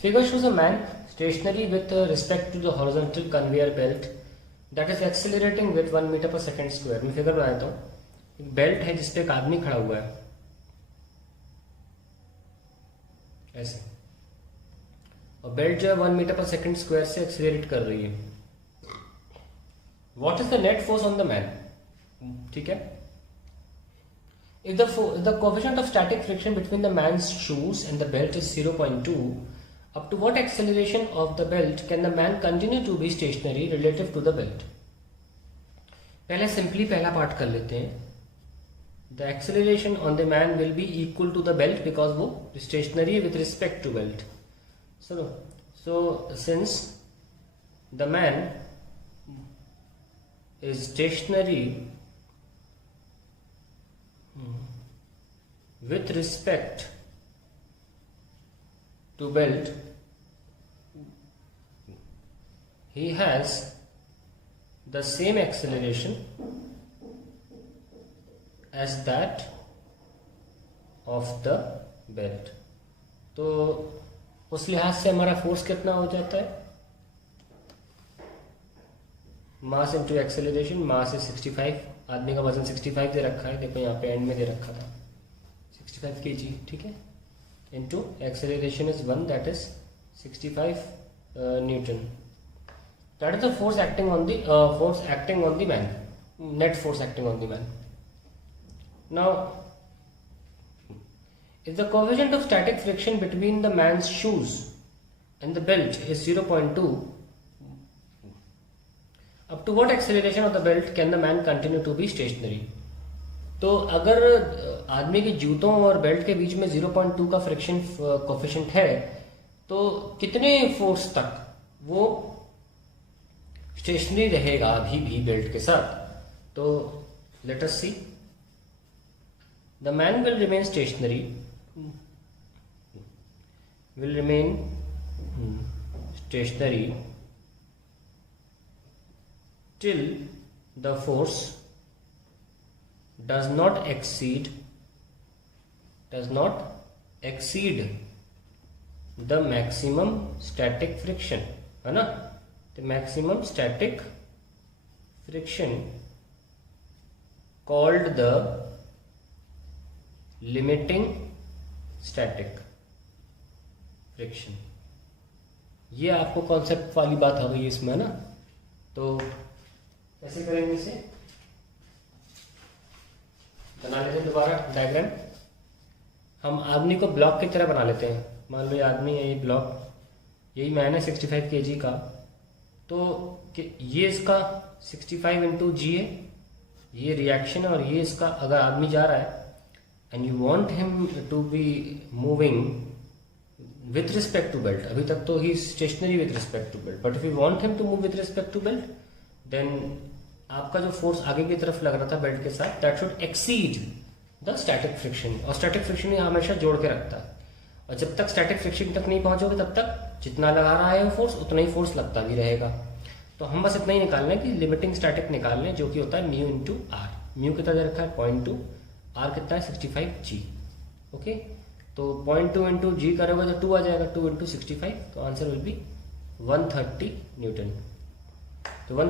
Figure shows a man stationary with respect to the horizontal conveyor belt that is accelerating with 1 metre पर second square. मैं figure बना देता हूँ। एक belt है जिसपे एक आदमी खड़ा हुआ है ऐसे, और बेल्ट जो है 1 मीटर पर सेकेंड स्क्वायर से एक्सेलरेट कर रही है। What is the net force on the man? ठीक है। If the coefficient of static friction between the man's shoes and the belt is 0.2, up to what acceleration of the belt can the man continue to be stationary relative to the belt? पहले simply पहला part कर लेते हैं। The acceleration on the man will be equal to the belt because वो stationary with respect to belt. So since the man is stationary with respect to belt, he has the same acceleration as that of the belt. तो उस लिहाज से हमारा force कितना हो जाता है? Mass into acceleration. Mass is 65, आदमी का वजन 65 दे रखा है, देखो यहाँ पे एंड में दे रखा था 65 kg, ठीक है, into acceleration is 1, that is 65 Newton. That is the force acting on the man, net force acting on the man. Now if the coefficient of static friction between the man's shoes and the belt is 0.2, up to what acceleration of the belt can the man continue to be stationary? तो अगर आदमी के जूतों और belt के बीच में 0.2 का friction coefficient है तो कितने फोर्स तक वो स्टेशनरी रहेगा अभी भी बेल्ट के साथ? तो let us see. The man will remain stationary, till the force does not exceed the maximum static friction, है ना? The maximum static friction called the limiting static friction। ये आपको कॉन्सेप्ट वाली बात आ गई इसमें, ना? तो कैसे करेंगे इसे? बना लेते हैं दोबारा डायग्राम। हम आदमी को ब्लॉक की तरह बना लेते हैं। मान लो ये आदमी है, ये ब्लॉक, यही मैन है 65 kg का। तो ये इसका 65 इंटू जी है, ये रिएक्शन है, और ये इसका, अगर आदमी जा रहा है and you want him to be moving with respect to belt, अभी तक तो ही stationary with respect to belt, but if you want him to move with respect to belt, then आपका जो फोर्स आगे की तरफ लग रहा था बेल्ट के साथ, that should exceed the static friction. और स्टैटिक फ्रिक्शन हमेशा जोड़ के रखता है, और जब तक स्टैटिक फ्रिक्शन तक नहीं पहुंचोगे तब तक जितना लगा रहा है वो फोर्स उतना ही फोर्स लगता भी रहेगा। तो हम बस इतना ही निकालना है कि लिमिटिंग स्टैटिक निकाल लें, जो कि होता है म्यू इंटू आर। म्यू कितना दे रखा है? 0.2, आर कितना है? 65 जी। ओके, तो 0.2 इंटू जी करोगे तो 2 आ जाएगा, 2 इंटू 65, तो आंसर विल बी 130 न्यूटन।